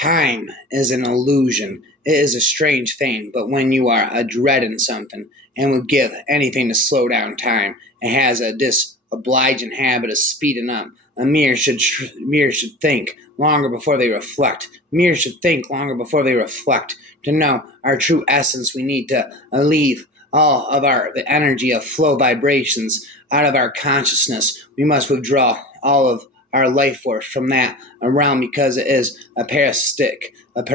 Time is an illusion. It is a strange thing, but when you are dreading something and would give anything to slow down time, it has a disobliging habit of speeding up. A mirror should think longer before they reflect. Mirrors should think longer before they reflect. To know our true essence, we need to leave all of the energy of flow vibrations out of our consciousness. We must withdraw all of our life force from that realm because it is a parasitic. It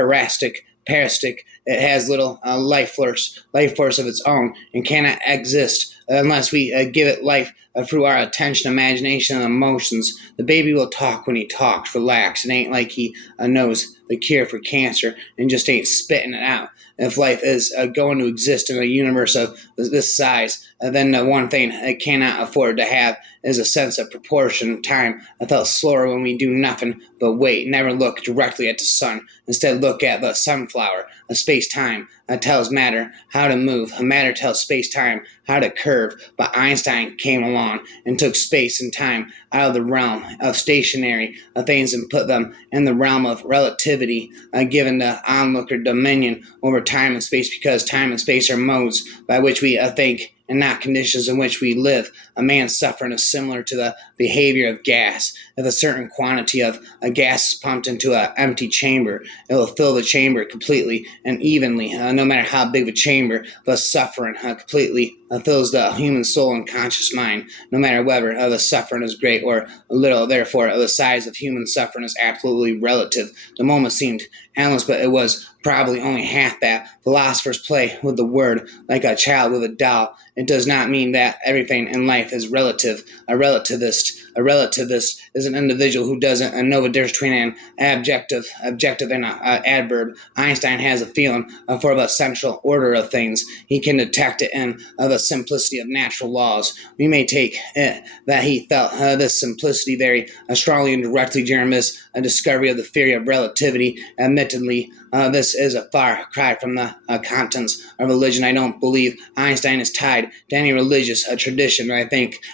has little life force of its own, and cannot exist unless we give it life through our attention, imagination, and emotions. The baby will talk when he talks. Relax. It ain't like he knows the cure for cancer and just ain't spitting it out. If life is going to exist in a universe of this size, then the one thing it cannot afford to have is a sense of proportion. Time I felt slower when we do nothing but wait, never look directly at the sun. Instead, look at the sunflower. A space-time tells matter how to move. Matter tells space-time how to curve. But Einstein came along and took space and time out of the realm of stationary things and put them in the realm of relativity, given the onlooker dominion over time and space, because time and space are modes by which we think and not conditions in which we live. A man's suffering is similar to the behavior of gas. If a certain quantity of a gas is pumped into an empty chamber, it will fill the chamber completely and evenly, no matter how big the chamber. Thus, suffering completely fills the human soul and conscious mind, no matter whether the suffering is great or little. Therefore, the size of human suffering is absolutely relative. The moment seemed endless, but it was probably only half that. Philosophers play with the word like a child with a doll. It does not mean that everything in life is relative. A relativist is an individual who doesn't know the difference between an objective and an adverb. Einstein has a feeling for the central order of things. He can detect it in the simplicity of natural laws. We may take it that he felt this simplicity very strongly and directly during this discovery of the theory of relativity. Admittedly, this is a far cry from the contents of religion. I don't believe Einstein is tied to any religious tradition. I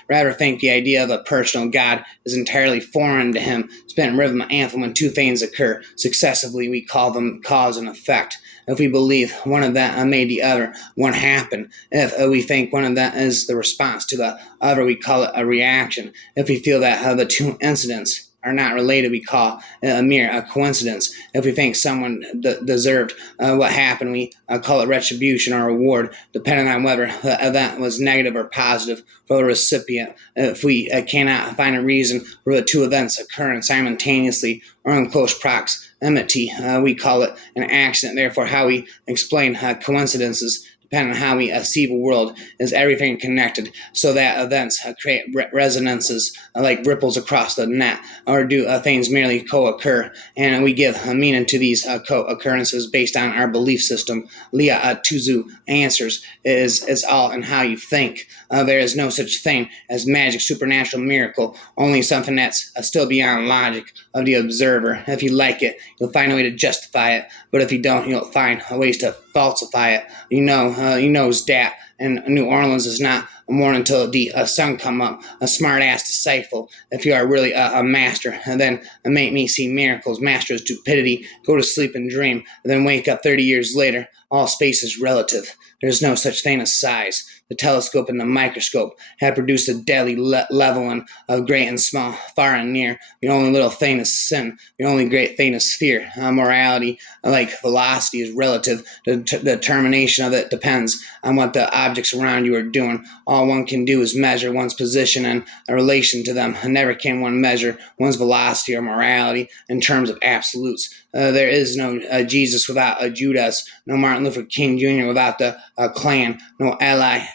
rather think the idea of a personal God is entirely foreign to him. Spent rhythm and anthem when two things occur successively, we call them cause and effect. If we believe one of them made the other one happen, if we think one of them is the response to the other, we call it a reaction. If we feel that the two incidents are not related, we call it a mere coincidence. If we think someone deserved what happened, we call it retribution or reward, depending on whether the event was negative or positive for the recipient. If we cannot find a reason for the two events occurring simultaneously or in close proximity, we call it an accident. Therefore, how we explain coincidences depending on how we see the world, is everything connected, so that events create resonances like ripples across the net, or do things merely co-occur, and we give a meaning to these co-occurrences based on our belief system. Leah Tuzu answers, it's all in how you think. There is no such thing as magic, supernatural, miracle, only something that's still beyond logic of the observer. If you like it, you'll find a way to justify it, but if you don't, you'll find ways to falsify it. You know that in New Orleans is not more until the sun come up. A smart ass disciple, if you are really a master, and then make me see miracles, master of stupidity, go to sleep and dream, and then wake up 30 years later. All space is relative. There's no such thing as size. The telescope and the microscope have produced a deadly leveling of great and small, far and near. The only little thing is sin. The only great thing is fear. Morality, like velocity, is relative. The determination of it depends on what the objects around you are doing. All one can do is measure one's position and a relation to them. Never can one measure one's velocity or morality in terms of absolutes. There is no Jesus without a Judas, no Martin Luther King Jr. without the Klan, no ally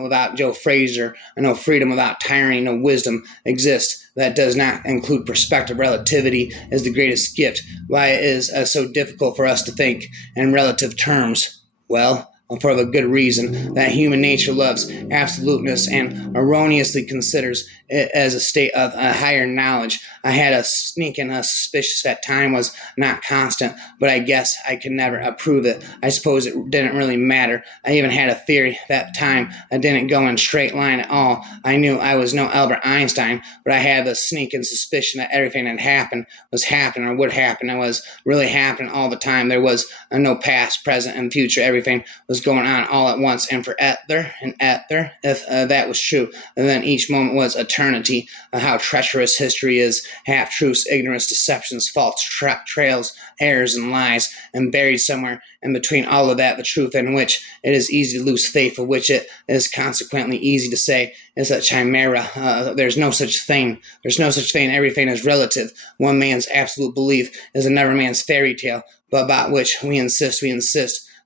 without Joe Frazier, and no freedom without tyranny, no wisdom exists. That does not include perspective. Relativity is the greatest gift. Why it is so difficult for us to think in relative terms? Well, for the good reason that human nature loves absoluteness and erroneously considers it as a state of higher knowledge. I had a sneaking suspicion that time was not constant, but I guess I could never prove it. I suppose it didn't really matter. I even had a theory that time didn't go in a straight line at all. I knew I was no Albert Einstein, but I had a sneaking suspicion that everything that happened was happening or would happen. It was really happening all the time. There was no past, present, and future. Everything was going on all at once and forever and ever, if that was true. And then each moment was eternity. How treacherous history is, half-truths, ignorance, deceptions, false trails, errors, and lies, and buried somewhere in between all of that, the truth in which it is easy to lose faith, of which it is consequently easy to say is a chimera. There's no such thing. There's no such thing. Everything is relative. One man's absolute belief is another man's fairy tale, but about which we insist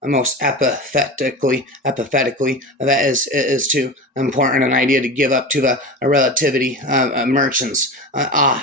most apathetically, that is too important an idea to give up to the relativity merchants. My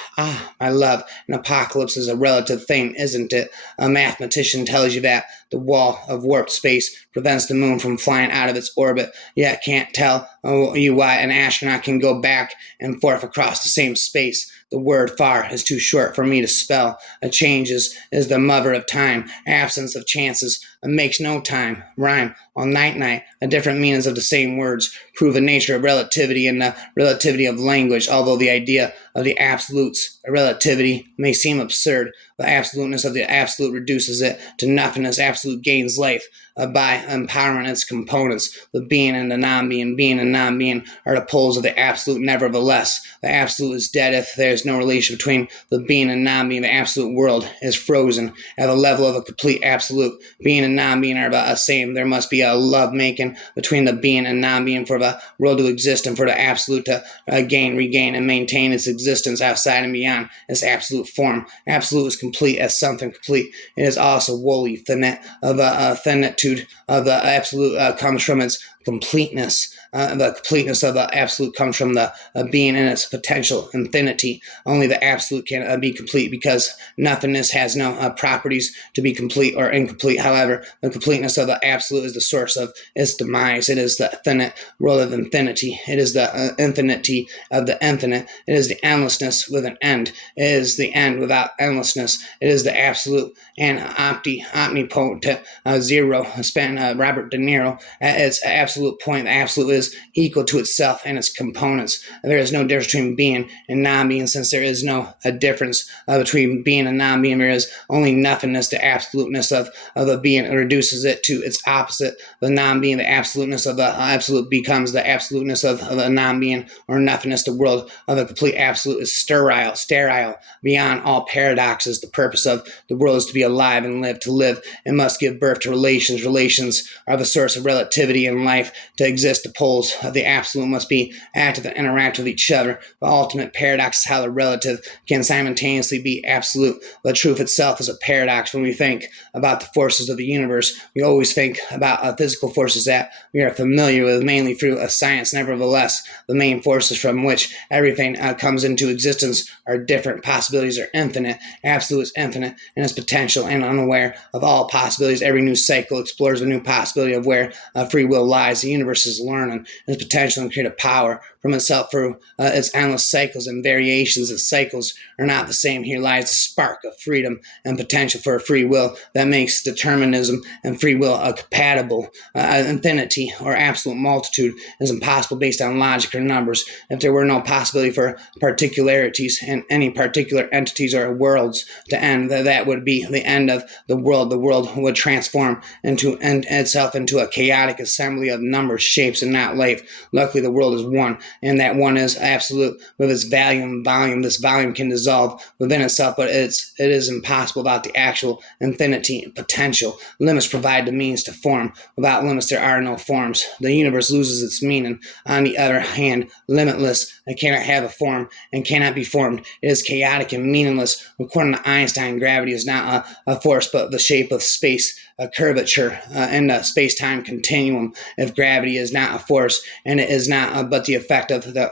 love, an apocalypse is a relative thing, isn't it? A mathematician tells you that the wall of warped space prevents the moon from flying out of its orbit, yet can't tell you why an astronaut can go back and forth across the same space. The word far is too short for me to spell. A change is the mother of time. Absence of chances makes no time. Rhyme on night, a different meanings of the same words prove the nature of relativity and the relativity of language, although the idea of the absolute's relativity may seem absurd. The absoluteness of the absolute reduces it to nothingness. Absolute gains life by empowering its components. The being and the non-being, being and non-being are the poles of the absolute. Nevertheless, the absolute is dead if there is no relation between the being and non-being. The absolute world is frozen at the level of a complete absolute. Being and non-being are about the same. There must be a love making between the being and non-being for the world to exist and for the absolute to regain, and maintain its existence outside and beyond its absolute form. Absolute is complete as something complete. It is also wholly finite. The finitude of the absolute comes from its completeness. The completeness of the absolute comes from the being and its potential infinity. Only the absolute can be complete because nothingness has no properties to be complete or incomplete. However, the completeness of the absolute is the source of its demise. It is the infinite world of infinity. It is the infinity of the infinite. It is the endlessness with an end. It is the end without endlessness. It is the absolute and omnipotent zero. Spent Robert De Niro at its absolute point. The absolute is equal to itself and its components. There is no difference between being and non-being, since there is no difference between being and non-being. There is only nothingness. The absoluteness of the being reduces it to its opposite. The non-being, the absoluteness of the absolute becomes the absoluteness of the non-being or nothingness. The world of the complete absolute is sterile, beyond all paradoxes. The purpose of the world is to be alive and live. To live, it must give birth to relations. Relations are the source of relativity in life. To exist, the poles of the absolute must be active and interact with each other. The ultimate paradox is how the relative can simultaneously be absolute. The truth itself is a paradox. When we think about the forces of the universe, we always think about physical forces that we are familiar with, mainly through science. Nevertheless, the main forces from which everything comes into existence are different. Possibilities are infinite. Absolute is infinite in its potential and unaware of all possibilities. Every new cycle explores a new possibility of where free will lies. The universe is learning its potential and creative power from itself through its endless cycles and variations. Its cycles are not the same. Here lies the spark of freedom and potential for a free will that makes determinism and free will compatible. Infinity or absolute multitude is impossible based on logic or numbers. If there were no possibility for particularities and any particular entities or worlds to end, that would be the end of the world. The world would transform itself into a chaotic assembly of numbers, shapes, and not life. Luckily, the world is one, and that one is absolute with its value and volume. This volume can dissolve within itself, but it is impossible without the actual infinity and potential. Limits provide the means to form. Without limits, there are no forms. The universe loses its meaning. On the other hand, limitless cannot have a form and cannot be formed. It is chaotic and meaningless. According to Einstein, gravity is not a force, but the shape of space, a curvature in the space-time continuum. If gravity is not a force, and it is not but the effect effect of the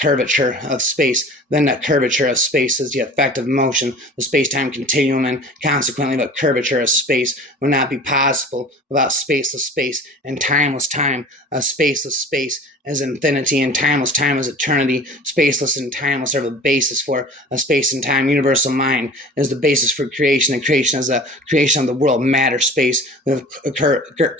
curvature of space. Then the curvature of space is the effect of motion, the space-time continuum, and consequently the curvature of space would not be possible without spaceless space and timeless time. Spaceless space is infinity and timeless time is eternity. Spaceless and timeless are the basis for a space and time. Universal mind is the basis for creation, and creation is the creation of the world, matter, space, with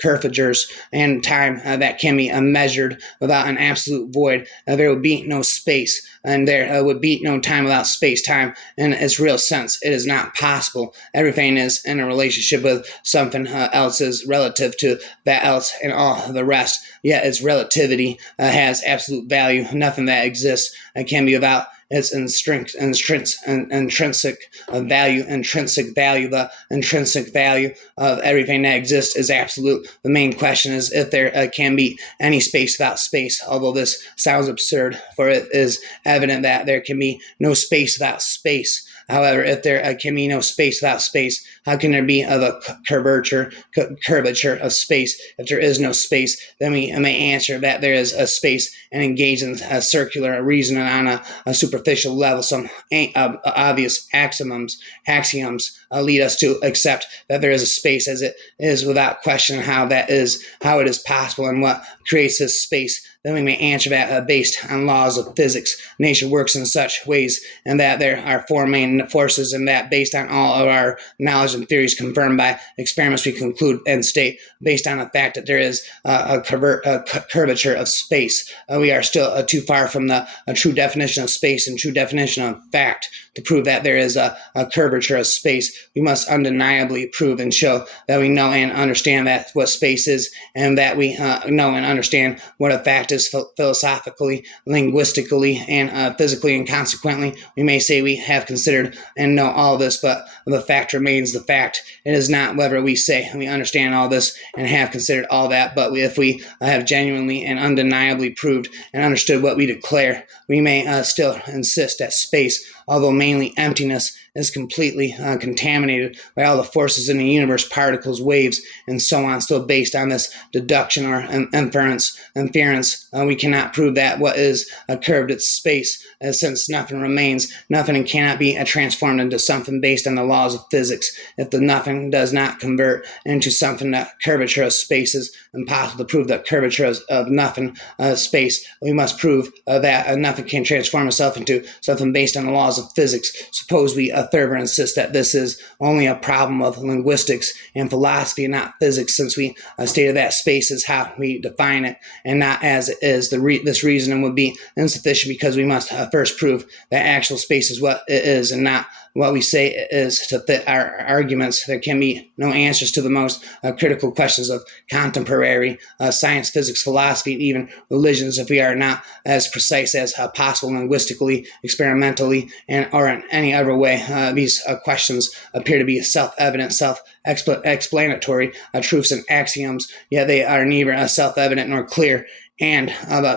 curvatures and time that can be measured without an absolute void. There would be no space, and there would be no time without space. Time, in its real sense, it is not possible. Everything is in a relationship with something else, is relative to that else and all the rest. Yet its relativity has absolute value. Nothing that exists can be without its intrinsic value. The intrinsic value of everything that exists is absolute. The main question is if there can be any space without space. Although this sounds absurd, for it is evident that there can be no space without space. However, if there can be no space without space, how can there be the curvature of space? If there is no space, then we may answer that there is a space and engage in a circular reasoning on a superficial level. Some obvious axioms lead us to accept that there is a space, as it is without question how it is possible and what creates this space. Then we may answer that based on laws of physics. Nature works in such ways, and that there are four main forces, and that based on all of our knowledge and theories confirmed by experiments, we conclude and state, based on the fact that there is a curvature of space. We are still too far from the true definition of space and true definition of fact to prove that there is a curvature of space. We must undeniably prove and show that we know and understand that what space is, and that we know and understand what a fact is philosophically, linguistically, and physically, and consequently, we may say we have considered and know all this, but the fact remains the fact. It is not whether we say we understand all this and have considered all that, but if we have genuinely and undeniably proved and understood what we declare, we may still insist that space, although mainly emptiness, is completely contaminated by all the forces in the universe, particles, waves, and so on, still based on this deduction or inference. We cannot prove that what is curved its space, since nothing remains. Nothing cannot be transformed into something based on the laws of physics. If the nothing does not convert into something, the curvature of space is impossible to prove. The curvature of nothing space, we must prove that nothing can transform itself into something based on the laws of physics. Suppose we further insist that this is only a problem of linguistics and philosophy and not physics, since we stated that space is how we define it and not as it is. This reasoning would be insufficient, because we must first prove that actual space is what it is and not what we say it is to fit our arguments. There can be no answers to the most critical questions of contemporary science, physics, philosophy, and even religions if we are not as precise as possible linguistically, experimentally, or in any other way. These questions appear to be self-evident, self-explanatory truths and axioms, yet they are neither self-evident nor clear and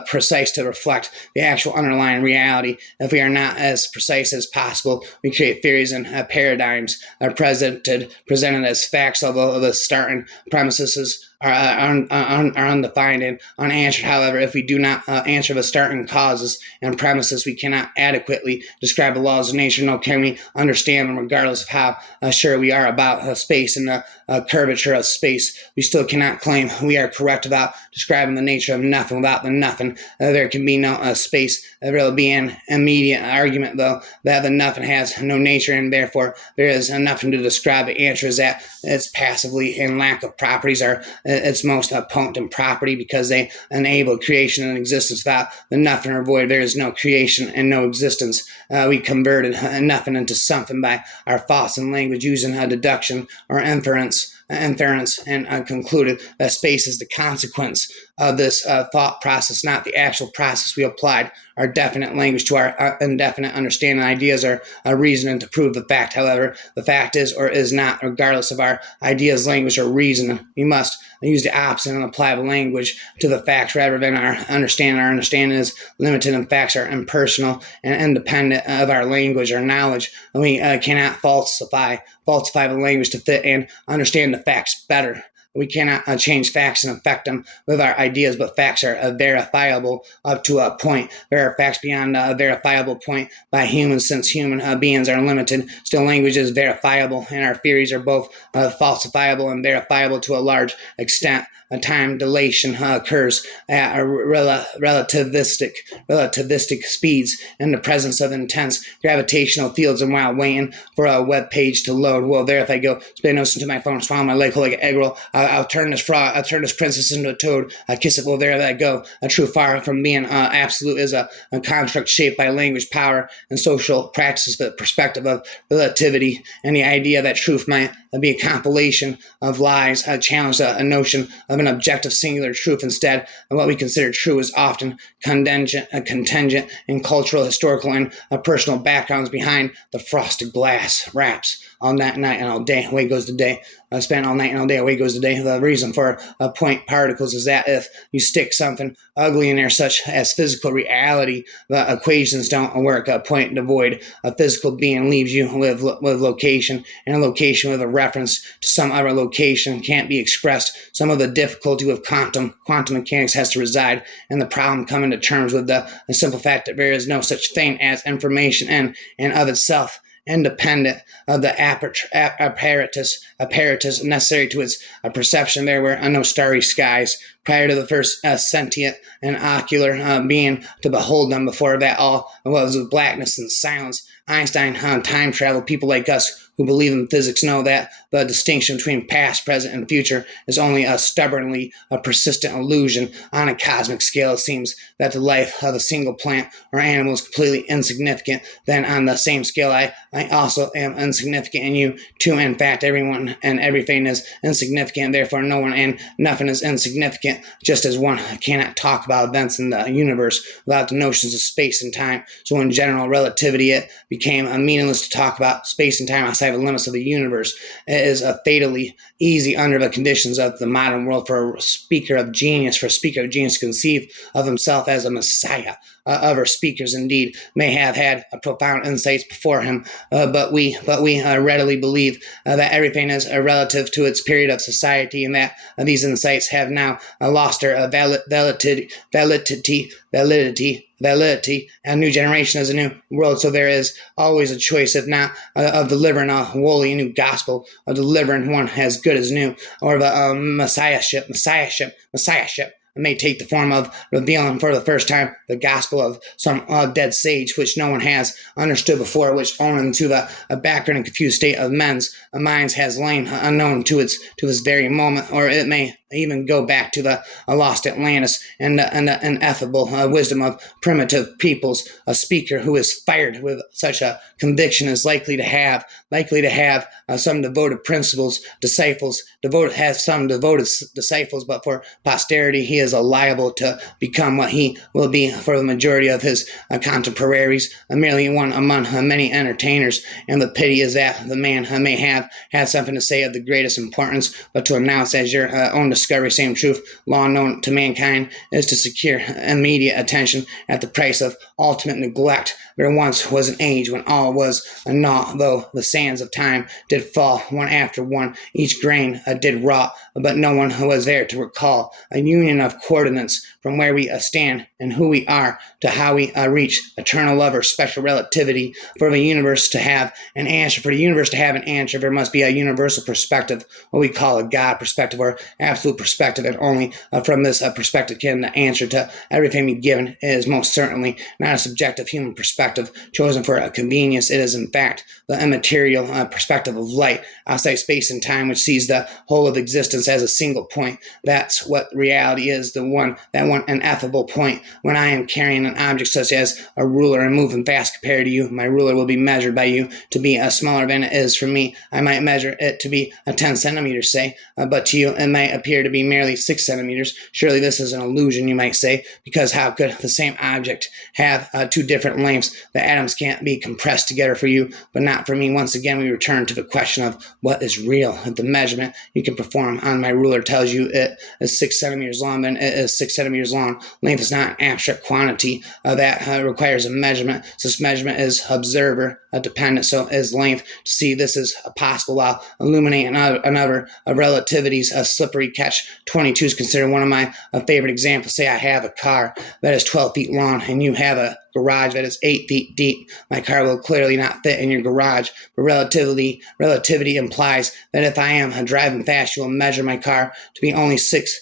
precise to reflect the actual underlying reality. If we are not as precise as possible, we create theories and paradigms presented as facts, although the starting premises are undefined and unanswered. However, if we do not answer the starting causes and premises, we cannot adequately describe the laws of nature, nor can we understand them, regardless of how sure we are about space and the curvature of space. We still cannot claim we are correct about describing the nature of nothing. Without the nothing, there can be no space. There will be an immediate argument, though, that the nothing has no nature, and therefore there is nothing to describe. The answer is that its passively and lack of properties are its most potent property, because they enable creation and existence. Without the nothing or void, there is no creation and no existence. We converted nothing into something by our thoughts and language, using a deduction or inference, and concluded that space is the consequence of this thought process, not the actual process. We applied our definite language to our indefinite understanding. Ideas are a reasoning to prove the fact. However, the fact is or is not, regardless of our ideas, language, or reason. We must use the opposite and apply the language to the facts rather than our understanding. Our understanding is limited, and facts are impersonal and independent of our language or knowledge. We cannot falsify the language to fit and understand the facts better. We cannot change facts and affect them with our ideas, but facts are verifiable up to a point. There are facts beyond a verifiable point by humans, since human beings are limited. Still, language is verifiable, and our theories are both falsifiable and verifiable to a large extent. A time dilation occurs at a relativistic speeds in the presence of intense gravitational fields. And while waiting for a web page to load, well, there if I go, spin nose into my phone, swallow my leg like an egg roll. I'll turn this frog, I'll turn this princess into a toad. I kiss it, well, there I go. A true far from being absolute is a construct shaped by language, power, and social practices. The perspective of relativity and the idea that truth might be a compilation of lies challenge a notion of an objective singular truth. Instead, what we consider true is often contingent in cultural, historical, and personal backgrounds behind the frosted glass wraps. All night and all day, away goes the day. I spent all night and all day, away goes the day. The reason for point particles is that if you stick something ugly in there, such as physical reality, the equations don't work. A point devoid of physical being leaves you with location, and a location with a reference to some other location can't be expressed. Some of the difficulty with quantum mechanics has to reside in the problem coming to terms with the simple fact that there is no such thing as information in and of itself, independent of the apparatus necessary to its perception. There were no starry skies prior to the first sentient and ocular being to behold them. Before that, all was blackness and silence. Einstein, time travel, people like us who believe in physics know that the distinction between past, present, and future is only a stubbornly persistent illusion. On a cosmic scale, it seems that the life of a single plant or animal is completely insignificant. Then on the same scale, I also am insignificant, and you too. In fact, everyone and everything is insignificant, therefore no one and nothing is insignificant, just as one cannot talk about events in the universe without the notions of space and time. So in general relativity, it became meaningless to talk about space and time outside the limits of the universe. It is fatally easy under the conditions of the modern world for a speaker of genius to conceive of himself as a messiah. Other speakers indeed may have had profound insights before him, but we readily believe that everything is relative to its period of society, and that these insights have now lost their validity. A new generation is a new world, so there is always a choice, if not of delivering a wholly new gospel, of delivering one as good as new, or the messiahship. It may take the form of revealing for the first time the gospel of some dead sage, which no one has understood before, which only into the backward and confused state of men's minds has lain unknown to this very moment. Or it may even go back to the lost Atlantis and the ineffable wisdom of primitive peoples. A speaker who is fired with such a conviction is likely to have some devoted disciples, but for posterity he is liable to become what he will be for the majority of his contemporaries, merely one among many entertainers. And the pity is that the man may have had something to say of the greatest importance, but to announce as your own discovery same truth long known to mankind is to secure immediate attention at the price of ultimate neglect. There once was an age when all was naught, though the sands of time did fall one after one, each grain did rot, but no one was there to recall a union of coordinates from where we stand and who we are to how we reach eternal love or special relativity. For the universe to have an answer, there must be a universal perspective, what we call a God perspective or absolute perspective, and only from this perspective can the answer to everything be given. It is most certainly not a subjective human perspective chosen for a convenience. It is in fact the immaterial perspective of light outside space and time, which sees the whole of existence as a single point. That's what reality is, that one ineffable point. When I am carrying an object such as a ruler and moving fast compared to you, my ruler will be measured by you to be smaller than it is for me. I might measure it to be 10 centimeters, say, but to you it might appear to be merely 6 centimeters. Surely this is an illusion, you might say, because how could the same object have two different lengths? The atoms can't be compressed together for you, but not for me. Once again, we return to the question of what is real. If the measurement you can perform on my ruler tells you it is 6 centimeters long, then it is 6 centimeters long. Length is not an abstract quantity that requires a measurement. So this measurement is observer dependent. So is length. To see this is possible while illuminating another relativity's slippery catch. 22 is considered one of my favorite examples. Say I have a car that is 12 feet long and you have a garage that is 8 feet deep. My car will clearly not fit in your garage, but relativity implies that if I am driving fast, you will measure my car to be only 6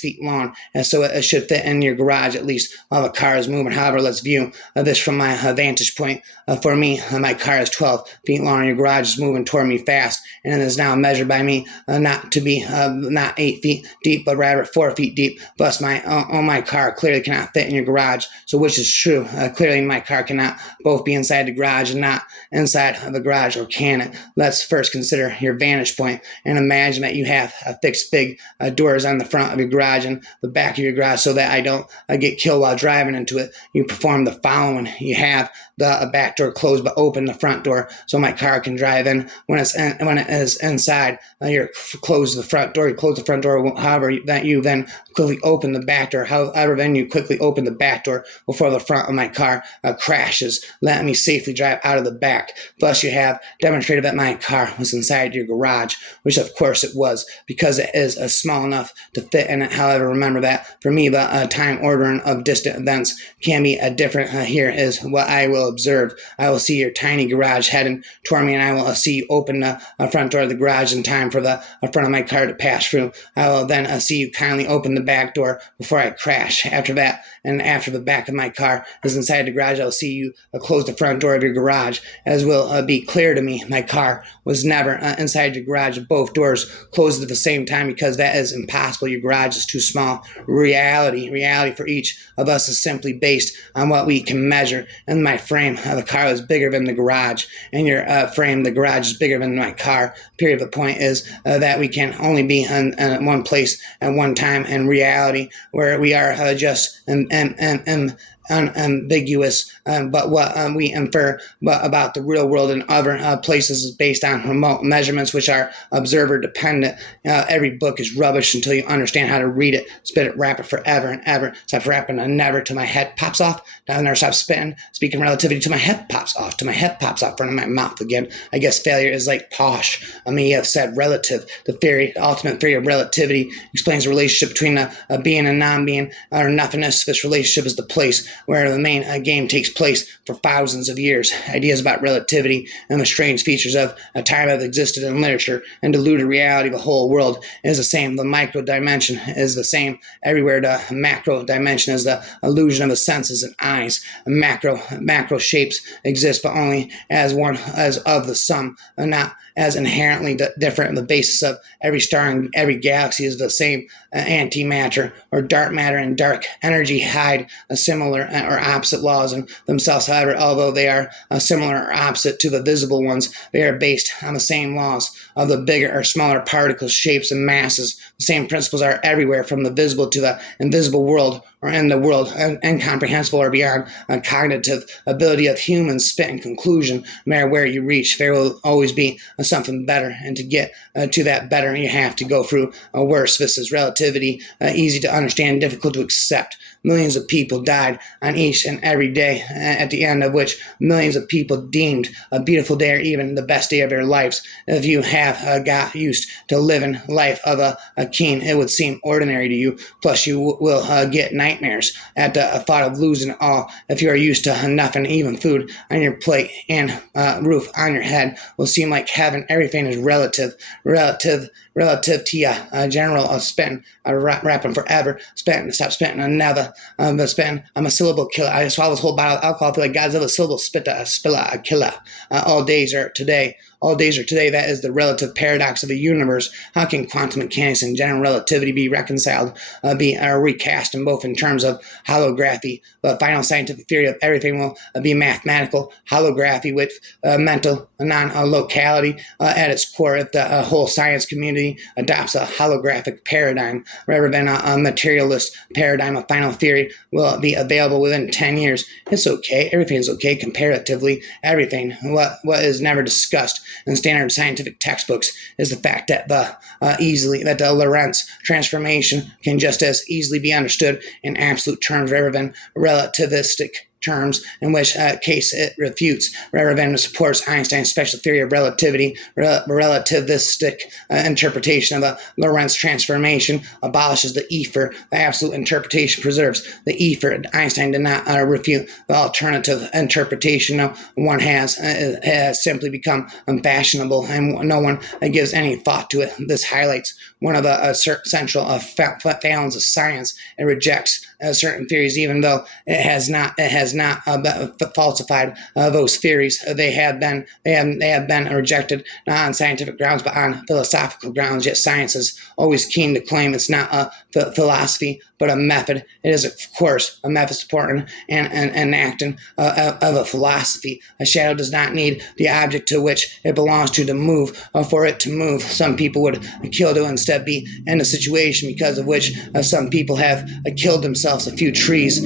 feet long, and so it should fit in your garage at least while the car is moving. However, let's view this from my vantage point. For me, my car is 12 feet long, and your garage is moving toward me fast, and it is now measured by me not to be not 8 feet deep, but rather 4 feet deep. Thus, my car clearly cannot fit in your garage. So, which is true? Clearly, my car cannot both be inside the garage and not inside of the garage, or can it? Let's first consider your vantage point and imagine that you have fixed big doors on the front of your garage and the back of your garage so that I don't get killed while driving into it. You perform the following. You have the back door closed but open the front door so my car can drive in. When it is inside, you close the front door. You close the front door, however, that you then quickly open the back door. However, then you quickly open the back door before the front of my car crashes, letting me safely drive out of the back. Thus, you have demonstrated that my car was inside your garage, which of course it was, because it is small enough to fit in it. However, remember that for me, the time ordering of distant events can be different. Here is what I will observe. I will see your tiny garage heading toward me, and I will see you open the front door of the garage in time for the front of my car to pass through. I will then see you kindly open the back door before I crash. After that, and after the back of my car is inside the garage, I will see you close the front door of your garage. As will be clear to me, my car was never inside your garage. Both doors closed at the same time because that is impossible. Your garage is too small. Reality for each of us is simply based on what we can measure. In my frame, the car is bigger than the garage. In your frame, the garage is bigger than my car. Period. The point is that we can only be in one place at one time. In reality, where we are just unambiguous, but what we infer about the real world and other places is based on remote measurements, which are observer dependent. Every book is rubbish until you understand how to read it. Spit it, rap it forever and ever. Stop rapping and never till my head pops off. I'll never stop spitting. Speaking relativity till my head pops off. Till my head pops off front of my mouth again. I guess failure is like posh. I mean, you have said relative. The ultimate theory of relativity explains the relationship between a being and non-being or nothingness. This relationship is the place where the main game takes place for thousands of years. Ideas about relativity and the strange features of a time have existed in literature and deluded reality of the whole world is the same. The micro dimension is the same everywhere. The macro dimension is the illusion of the senses and eyes. Macro shapes exist, but only as one as of the sum, and not as inherently different. The basis of every star and every galaxy is the same. Antimatter or dark matter and dark energy hide a similar or opposite laws in themselves. However, although they are similar or opposite to the visible ones, they are based on the same laws of the bigger or smaller particles, shapes, and masses. The same principles are everywhere, from the visible to the invisible world, or in the world incomprehensible or beyond cognitive ability of humans. Spit in conclusion, no matter where you reach, there will always be something better, and to get to that better, you have to go through a worse. This is relativity, easy to understand, difficult to accept. Millions of people died on each and every day, at the end of which millions of people deemed a beautiful day or even the best day of their lives. If you have got used to living life of a king, it would seem ordinary to you. Plus, you will get nightmares at the thought of losing it all. If you are used to nothing, even food on your plate and roof on your head will seem like heaven. Everything is relative to general spitting, rapping forever, stop spitting another, spitting. I'm a syllable killer. I swallow this whole bottle of alcohol. I feel like Godzilla, syllable spiller, a killer. All days are today. That is the relative paradox of the universe. How can quantum mechanics and general relativity be reconciled, be recast in both in terms of holography? The final scientific theory of everything will be mathematical holography with mental non-locality at its core. If the whole science community adopts a holographic paradigm rather than a materialist paradigm, a final theory will be available within 10 years. It's okay. Everything's okay comparatively. Everything. What is never discussed in standard scientific textbooks is the fact that the Lorentz transformation can just as easily be understood in absolute terms rather than relativistic terms, in which case it refutes rather than supports Einstein's special theory of relativity. Relativistic interpretation of a Lorentz transformation abolishes the ether. The absolute interpretation preserves the ether. Einstein did not refute the alternative interpretation one has simply become unfashionable, and no one gives any thought to it. This highlights one of the central failings of science. It rejects certain theories, even though it has not falsified those theories. They have been rejected not on scientific grounds but on philosophical grounds. Yet science is always keen to claim it's not a philosophy but a method. It is, of course, a method supporting and enacting of a philosophy. A shadow does not need the object to which it belongs to move for it to move. Some people would kill to instead be in a situation because of which some people have killed themselves. A few trees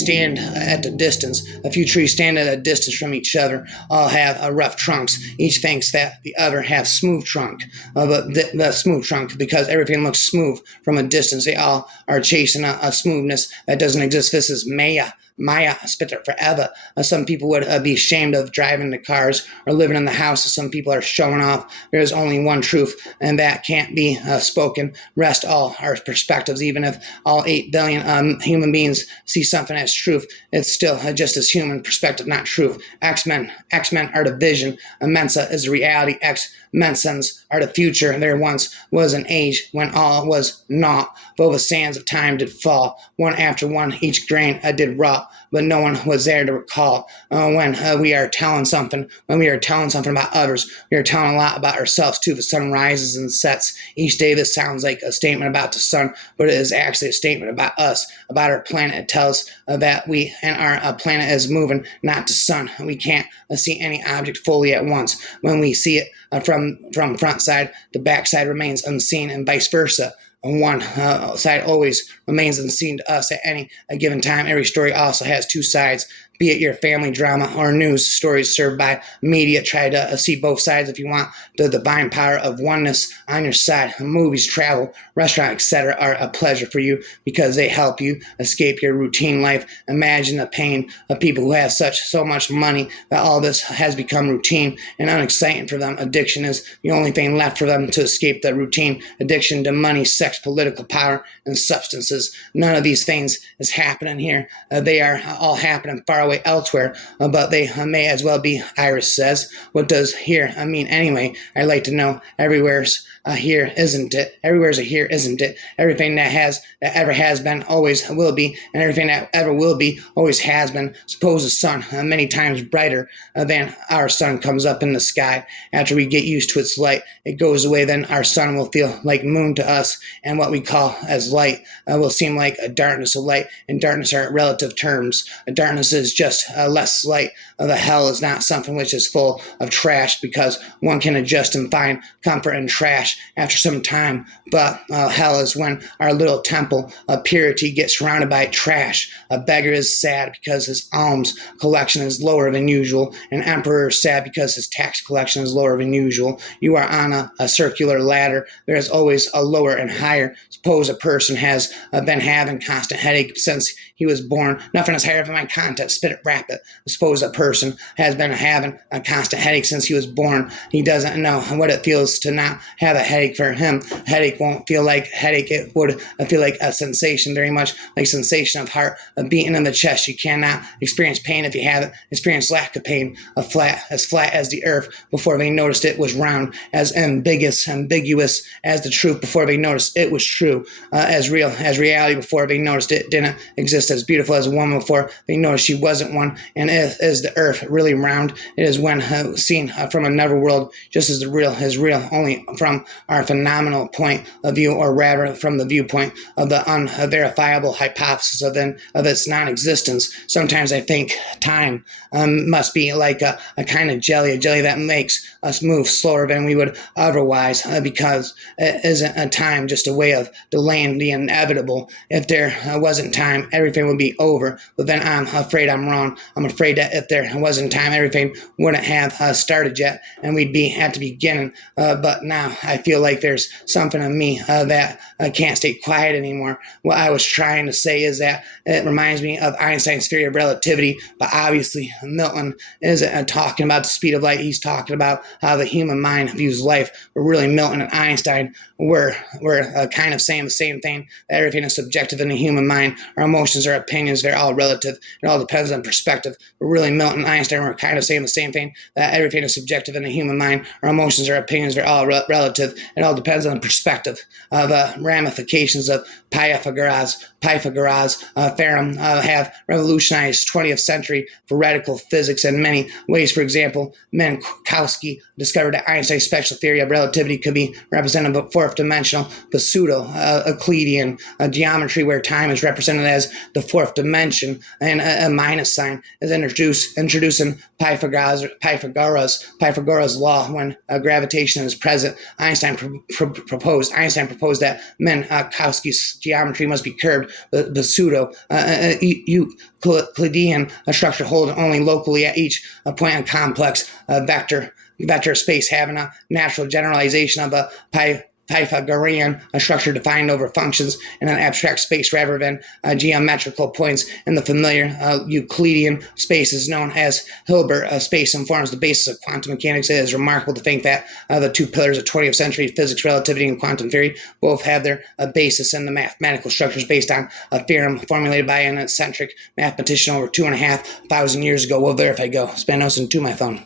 stand at a distance. A few trees stand at a distance from each other. All have rough trunks. Each thinks that the other have smooth trunk, but the smooth trunk, because everything looks smooth from a distance. They all are chasing a smoothness that doesn't exist. This is Maya, spit it forever. Some people would be ashamed of driving the cars or living in the houses. Some people are showing off. There is only one truth, and that can't be spoken. Rest all our perspectives. Even if all 8 billion human beings see something as truth, it's still just as human perspective, not truth. X-Men are the vision. Mensa is the reality. Mensens are the future. There once was an age when all was naught. Both the sands of time did fall, one after one, each grain did rot, but no one was there to recall. When we are telling something about others, we are telling a lot about ourselves too. The sun rises and sets each day. This sounds like a statement about the sun, but it is actually a statement about us, about our planet. It tells that we and our planet is moving, not the sun. We can't see any object fully at once. When we see it from front side, the back side remains unseen, and vice versa. One side always remains unseen to us at any given time. Every story also has two sides, be it your family drama or news stories served by media. Try to see both sides if you want the divine power of oneness on your side. Movies, travel, restaurant, etc. are a pleasure for you because they help you escape your routine life. Imagine the pain of people who have so much money that all this has become routine and unexciting for them. Addiction is the only thing left for them to escape the routine. Addiction to money, sex, political power, and substances. None of these things is happening here. They are all happening far away elsewhere, but they may as well be. Iris says, what does here mean anyway? I'd like to know. Everywhere's here, isn't it? Everywhere's a here, isn't it? Everything that ever has been, always will be, and everything that ever will be, always has been. Suppose the sun, many times brighter than our sun, comes up in the sky. After we get used to its light, it goes away. Then our sun will feel like moon to us, and what we call as light will seem like a darkness. A light and darkness are relative terms. Darkness is just less light. The hell is not something which is full of trash, because one can adjust and find comfort in trash after some time. But hell is when our little temple of purity gets surrounded by trash. A beggar is sad because his alms collection is lower than usual. An emperor is sad because his tax collection is lower than usual. You are on a circular ladder. There is always a lower and higher. Suppose a person has been having constant headache since he was born. Nothing is higher than my content. Spit it rapid. Suppose a person has been having a constant headache since he was born. He doesn't know what it feels to not have a headache. For him, a headache won't feel like headache. It would feel like a sensation, very much like sensation of heart, a beating in the chest. You cannot experience pain if you haven't experienced lack of pain. Flat as the earth before they noticed it was round, as ambiguous as the truth before they noticed it was true, as real as reality before they noticed it didn't exist, as beautiful as a woman before they noticed she wasn't one. And is the earth really round? It is when seen from another world, just as the real is real, only from our phenomenal point of view, or rather from the viewpoint of the unverifiable hypothesis of its non-existence. Sometimes I think time must be like a kind of jelly, a jelly that makes us move slower than we would otherwise, because it isn't a time just a way of delaying the inevitable. If there wasn't time, everything would be over. But then I'm afraid I'm I'm wrong. I'm afraid that if there wasn't time, everything wouldn't have started yet, and we'd be at the beginning. But now I feel like there's something in me that can't stay quiet anymore. What I was trying to say is that it reminds me of Einstein's theory of relativity, but obviously Milton isn't talking about the speed of light. He's talking about how the human mind views life. But really, Milton and Einstein were kind of saying the same thing, that everything is subjective in the human mind. Our emotions, our opinions, they're all relative. It all depends on perspective. But really, Milton and Einstein were kind of saying the same thing, that everything is subjective in the human mind. Our emotions, our opinions, they're all relative. It all depends on perspective. The ramifications of Pythagoras' theorem have revolutionized 20th century theoretical physics in many ways. For example, Minkowski discovered that Einstein's special theory of relativity could be represented by fourth-dimensional, the pseudo-Euclidean geometry, where time is represented as the fourth dimension, and a minus sign is introducing Pythagoras' law when gravitation is present. Einstein proposed that Minkowski's geometry must be curved. The pseudo-Euclidean structure holds only locally at each point in complex vector space, having a natural generalization of a Pythagorean structure defined over functions in an abstract space rather than geometrical points. In the familiar Euclidean space is known as Hilbert space and forms the basis of quantum mechanics. It is remarkable to think that the two pillars of 20th century physics, relativity and quantum theory, both have their basis in the mathematical structures based on a theorem formulated by an eccentric mathematician over 2,500 years ago. We'll verify. Go. Spanos and to my phone.